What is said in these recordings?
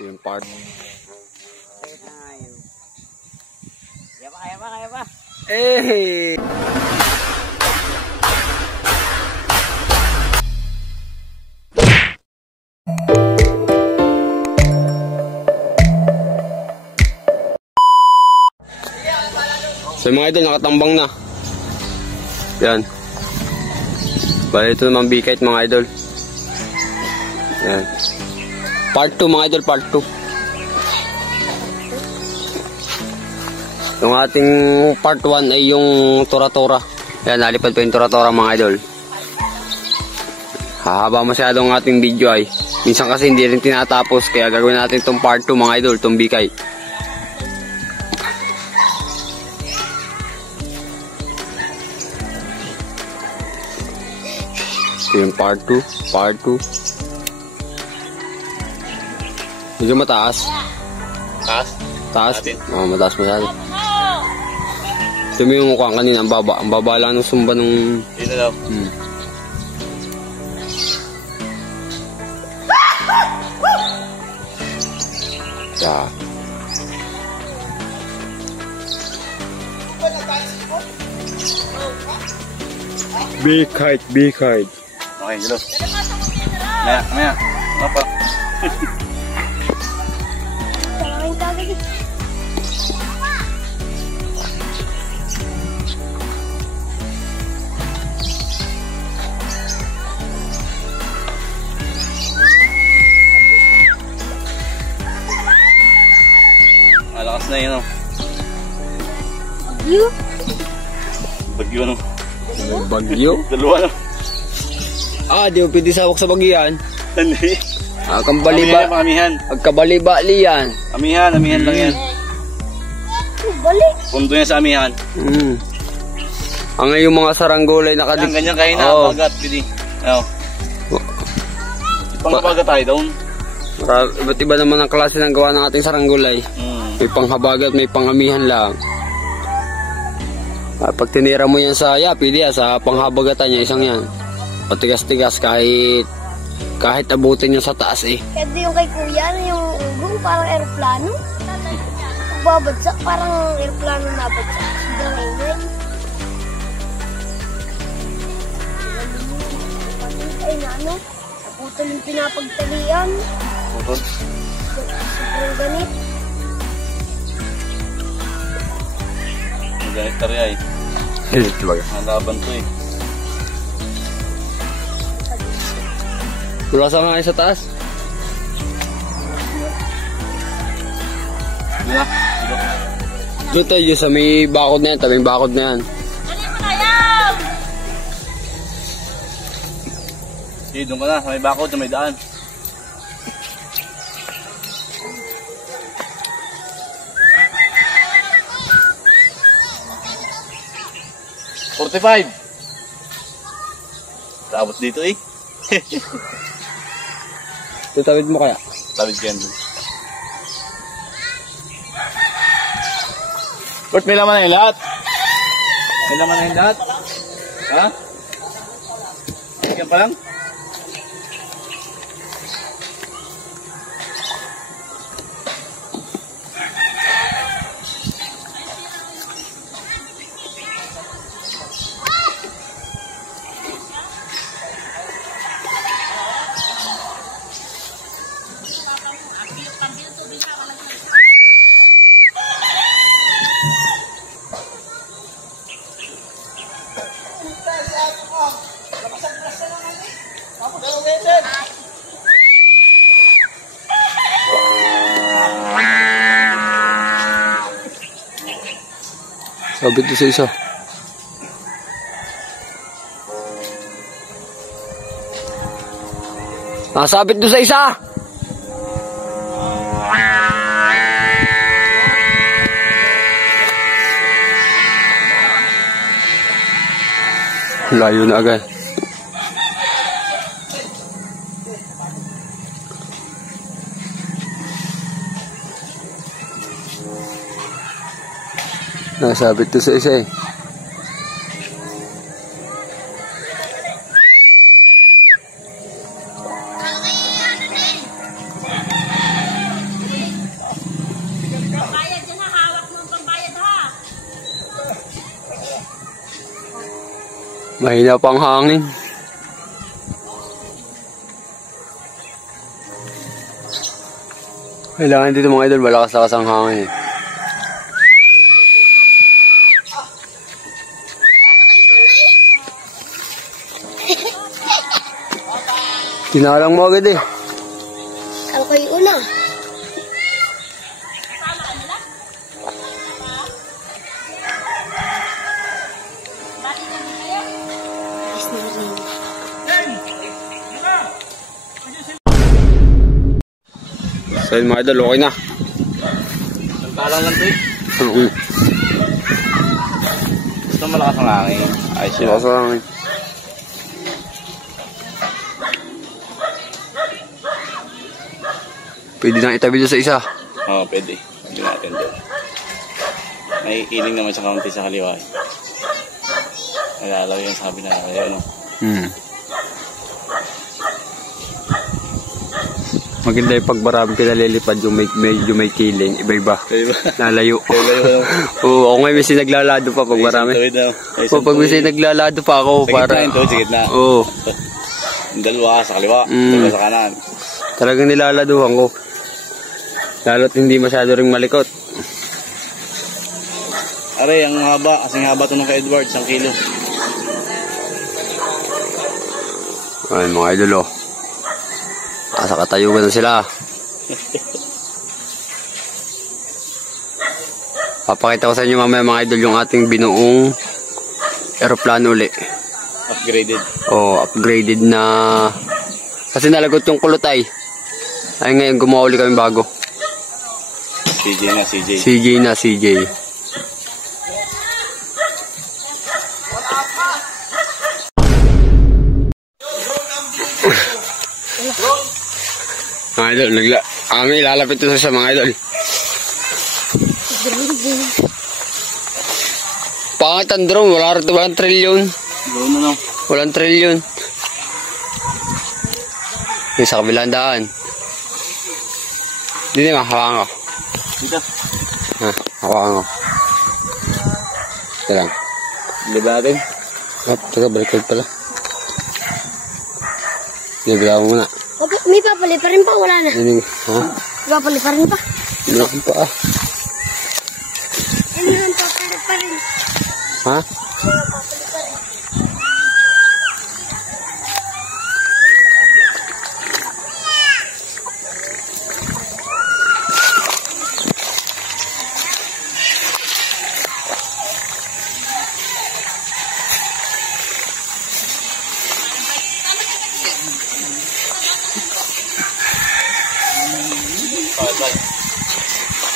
Ito yung part. Kaya pa. Eh! So mga idol, nakatambang na. Yan. Bali ito naman bikite mga idol. Yan. Part 2 mga idol, part 2. Yung ating part 1 ay yung tora-tora. Yan, nalipad pa yung tora-tora mga idol. Hahaba masyado ang ating video ay. Minsan kasi hindi rin tinatapos, kaya gagawin natin itong part 2 mga idol, itong bikite. Ito yung part 2. Part 2. Medyo mataas. Taas? Taas? Oo, mataas masyado. Ito mo yung mukha kanina. Ang baba. Ang baba lang ng sumba nung... Dito daw. Yeah. Bikite, bikite. Okay, gilo. Maya. Apa? Malakas na yun, oh. Bagyo? Bagyo, no? Bagyo? Dalawa, no? Di mo pwede sawak sa bagyan. Hindi. Kambaliba. Amihan. Pagkabali-bali yan. Amihan lang yan. Bali. Pundo yan sa amihan. Ang yung mga saranggolay Yan, ganyan kahina. Oo. Bagat, pwede. Oo. Pangkabagat tayo doon. Iba't iba naman ang klase ng gawa ng ating saranggolay. May panghabagat, may pangamihan lang. Pag tinira mo yan sa pwede yan, sa panghabagatan niya, isang yan. Patigas-tigas kahit abutin nyo sa taas eh. Kaya yung kay kuya, yung ugong, parang aeroplano. Babagsak, parang aeroplano nabagsak. Sobrang ingay. Ay na ano, naputol yung pinapagtalian. Putol. Sobrang ganit. Ganit tarya eh. Talaga. Nalaban to eh. Wala sa mga sa taas. Doon na. Doon tayo sa may bakod na yan, tabing bakod na yan. Sige, doon ka na. Sa may bakod, sa may daan. $45. Taabot dito eh. Tutawid mo kaya? Tawid ka yan doon. Kurt, may laman na yung lahat. May laman na yung lahat. Ha? Bigyan pa lang? Sabit doon sa isa. Nasabit doon sa isa! Layo na agad. Nasabit to sa isa eh. Mahina pang hangin. Kailangan dito mga idol, malakas-lakas ang hangin. Tinalang mo agad eh. Ako yung una. So yun mga idol, okay na. Nagtalang lang ito eh. Gusto malakas ang hangin. Ayos yun. Malakas ang hangin. Pwede nang itabi doon sa isa. Oo, pwede. Pwede natin doon. May iling naman sa kaunti sa kaliwa eh. Nalalaw yan sa kabila. Ayun, no? Maganda yung pag marami pinalilipad yung medyo may kiling, iba-iba. Diba? Nalayo. Diba? Oo, ako ngayon minsan naglalado pa pag marami. O pag minsan naglalado pa ako sa para... gitna yun to, sa gitna. Oo. Yung dalawa sa kaliwa, dalawa sa kanan. Talagang nilaladuhan ko. Lalo't hindi masyado ring malikot. Aray, ang haba. Kasing haba ito ng kay Edward, 1 kilo. Ayun mga idol oh. Asa katayugan na sila. Papakita ko sa inyo mamaya mga idol yung ating binuong aeroplano uli. Upgraded. Oh, upgraded na. Kasi nalagot yung kulutay. Ay ngayon gumawa uli kami bago. CJ na, CJ. CJ na, CJ. Mga idol, kami lalapit ito sa mga idol. Pangit ang drone, walang trilyon. Drone na lang. Walang trilyon. Yung sa kabilang daan. Dito nga, hawakan ko. Dito. Ha, hawakan ko. Ito lang. Liba natin. Teka, baliktad pala. Liba mo muna. May papali pa rin pa, wala na. Ha? May papali pa rin pa. Meron pa ah. Hindi man papali pa rin. Ha?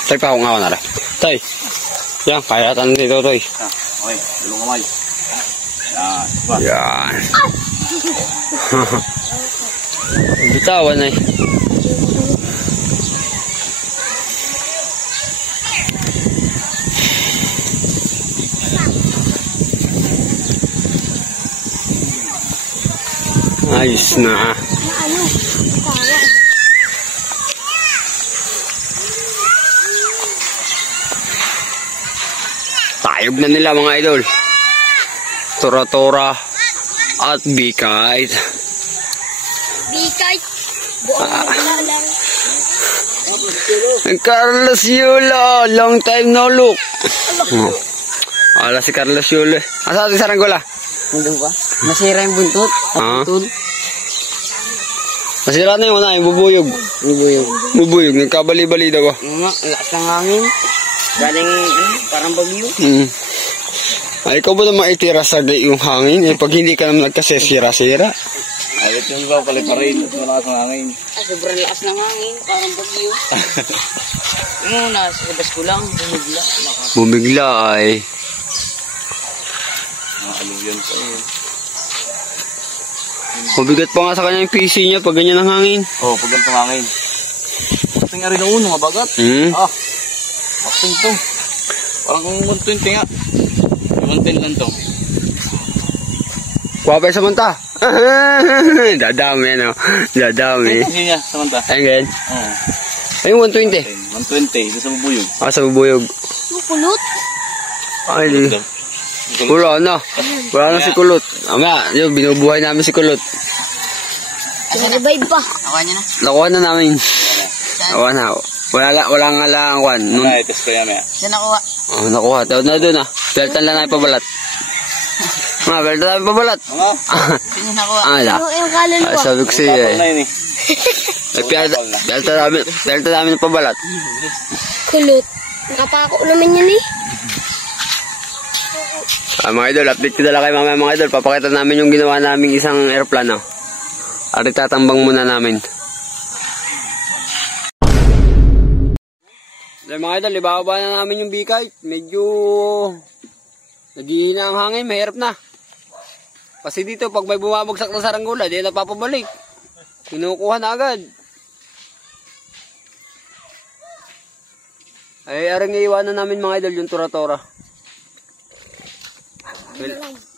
Tay, pa ako nga ako na rin. Tay, yan, kaya tanong dito, Toy. Ah, okay, dalawang kamay. Diba? Yan. Bitawan eh. Ayos na. Ano? Kaya. Tayog na nila mga idol. Tora-tora at bikite. Bikite. Buong lang. Carlos Yulo, long time no look. Wala si Carlos Yulo. Asa ating saranggola? Hindi ba? Nasira yung buntot. Buntot. Nasira na yung una, yung bubuyog. Bubuyog. Bubuyog, nagkabali-bali daw. Mga, lakas ng hangin. Galing, parang bagyo. Ay, ikaw ba naman itira sa yung hangin? Eh, pag hindi ka naman nagkasesira-sira. Alit yung iba, pala pa rin. Malakas ang hangin. Sobrang lakas ng hangin. Parang bagyo. Yung una, sa labas ko lang, bumigla. Bumigla ay. Mga aluvyan pa yun. Mabigat pa nga sa kanya yung PC niya pag ganyan ang hangin. Oo, pag ganitong hangin. Kasi nga rin ang uno, mabagat. Acting to. Parang 120 nga. 110 lang to. Kuwapay sa manta. Dadami ano. Dadami. Kasi niya, samanta. Ayun. Oo. Ayun, 120. 120, doon sa bubuyog. Sa bubuyog. Pulot. Ay, Yung Wala na. Wala na si Kulot. Ama, yun, binubuhay namin si Kulot. Revive pa. Nakuha niya na. Nakuha na namin. Nakuha na. Wala nga lang kwan. Ay, test ko yan, maya. Siya nakuha. Oh, nakuha. Tawad na doon ah. Beltan lang na ipabalat. Beltan lang ipabalat. Ano? Siya nakuha. Ala. Yung kaluluwa. Sabi ko siya Tapos na eh. yun eh. Beltan namin ipabalat. Kulot. Nakapako naman yun eh. Mga idol, update ko dala kayo mamaya mga idol. Papakita namin yung ginawa naming isang aeroplano. At itatambang muna namin. Dahil mga idol, ibababa na namin yung bikay. Medyo naghihina ang hangin, mahirap na. Kasi dito, pag may bumabagsak na saranggola, di na napapabalik. Kinukuha na agad. Ay, aring iiwanan namin mga idol yung tura-tura.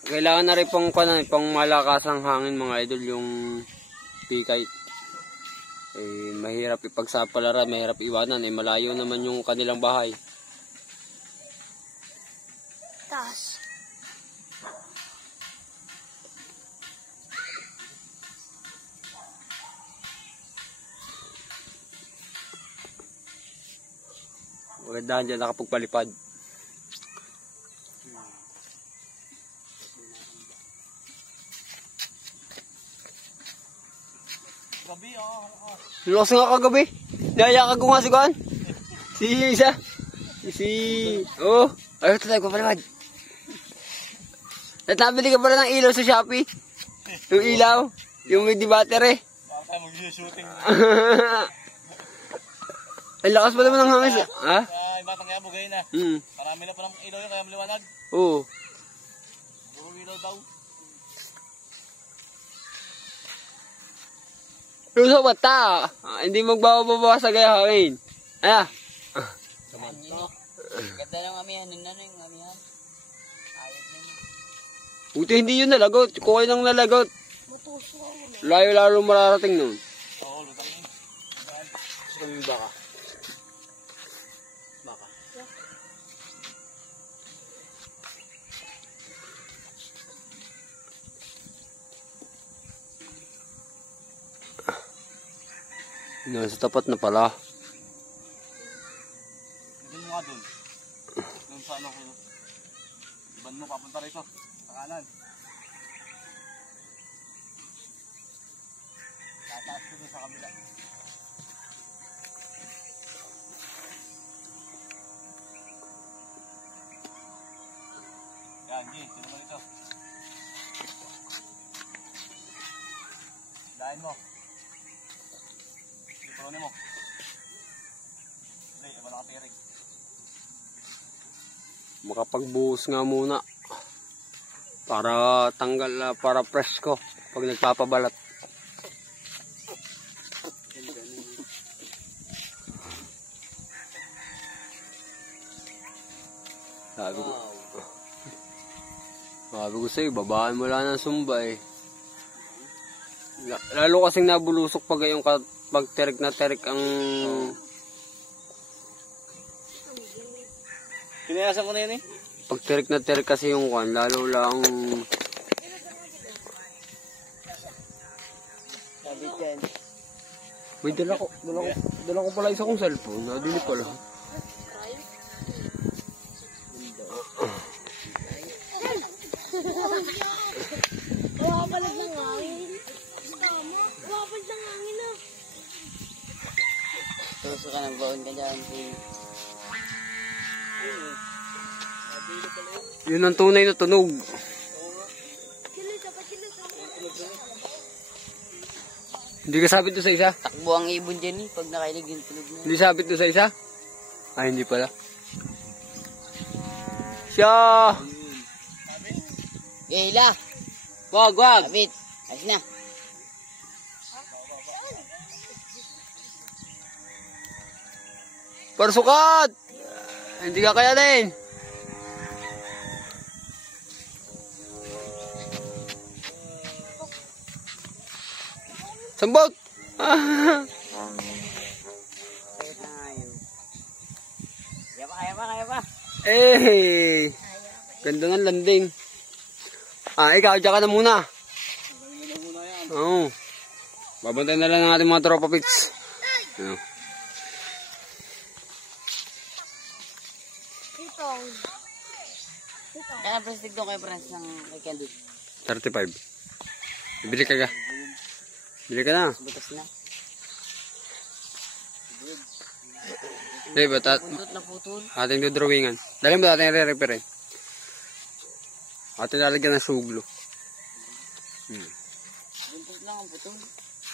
Kailangan na rin pang malakasang hangin mga idol yung bikay. Eh, mahirap ipagsapalaran, mahirap iwanan. Eh, malayo naman yung kanilang bahay. Taas. Magandahan dyan nakapagpalipad. Lukas nga kagabi. Naya ka nga si Kuan. Si isa. Oh. Ayaw tayo ko palipad. Natabili ka pala ng ilaw sa Shopee. Yung ilaw. Yung with the battery. Baka tayo mag-shooting. Ay, lakas pa naman ng hangin. Ha? Ay, batang kaya bugay na. Marami na palang ilaw yun, kaya maliwanag. Oo. Puro ilaw daw. Yung sa mata. Hindi magbababawa sa gaya hangin. Ah. Ganda ng amihan. Ano yung amihan? Ayot na yun. Buti hindi yun nalagot. Kung kayo nang nalagot. Layo-lalo mararating nun. Oo, lutang yun. Sabi baka. Nasa tapat na pala. Doon mo nga doon. Doon sa ano ko. Iban mo, papunta rito. Sa kanan. Tataas ko doon sa kabila. Yan, G. Sino mo ito? Dahin mo. Pulunin mo. Hindi, wala ka pirig. Makapagbuhos nga muna. Para tanggal, para presko. Pag nagpapabalat. Sabi ko sa'yo, babaan mo lang ng sumba eh. Lalo kasing nabulusok pag yung pag terik na terik ang... Pinayasan ko na yun eh. Pag terik na terik kasi yung kwan, lalo lang... Sabi dyan. May dala ko pala isa kong cellphone. Nadili pala. Wawapalag ng hangin. Tama. Wawapalag ng hangin ah. Suso ka ng baon ka dyan. Yun ang tunay na tunog. Hindi ka sabit to sa isa? Takbo ang ibon dyan eh. Pag nakailig yung tunog na. Hindi sabit to sa isa? Ay, hindi pala. Siya! Gayla! Wag! Kapit! Ayos na. Parsukat! Hindi ka kaya din. Sambot! Kaya pa. Eh! Ganda ng landing. Ikaw, dyan ka na muna. Oo. Babantay na lang ng ating mga tropa pits. Ano? Kaya plastic doon kay Franz ng kay Candy. 35. Bili ka ga. Bili ka na. Butas na. Ba't Pundot na putol. ating dodrawingan. Dali mo ating re-repair eh. Ating lalagyan ng suglo. Buntot lang ang putol.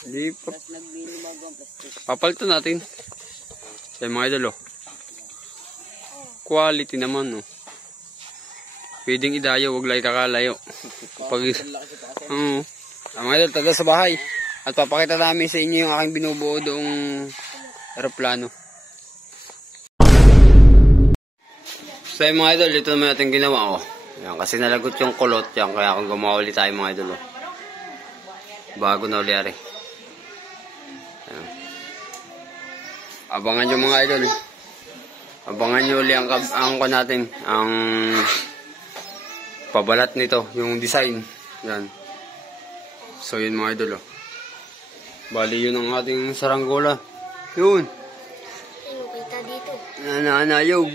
Hindi pa. Tapos nagbili bago ang plastic. Papalitan natin. Sa mga idol oh. Quality naman oh. Pwedeng idayo, wag lang kakalayo. Kapag mga idol, taga sa bahay. At papakita namin sa inyo yung aking binubuo doong aeroplano. So yung mga idol, ito naman natin ginawa oh. Yan, kasi nalagot yung kulot yan, kaya kung gumawa ulit tayo mga idol oh. Bago na ulit ari. Abangan nyo mga idol. Abangan nyo ulit ang natin, ang pabalat nito, yung design. Yan. So yun mga idol oh. Bali yun ang ating saranggola. Yun. Ayun, kita dito. Nanayog.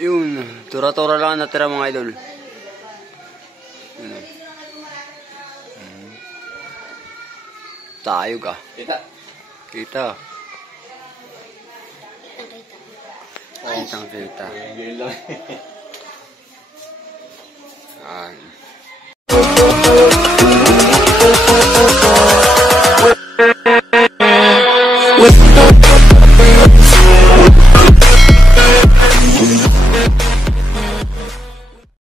Yun. Tura-tura lang natira mga idol. Tayo ka. Kita. Kita. Nakita. Kita. Yun lang. Yan.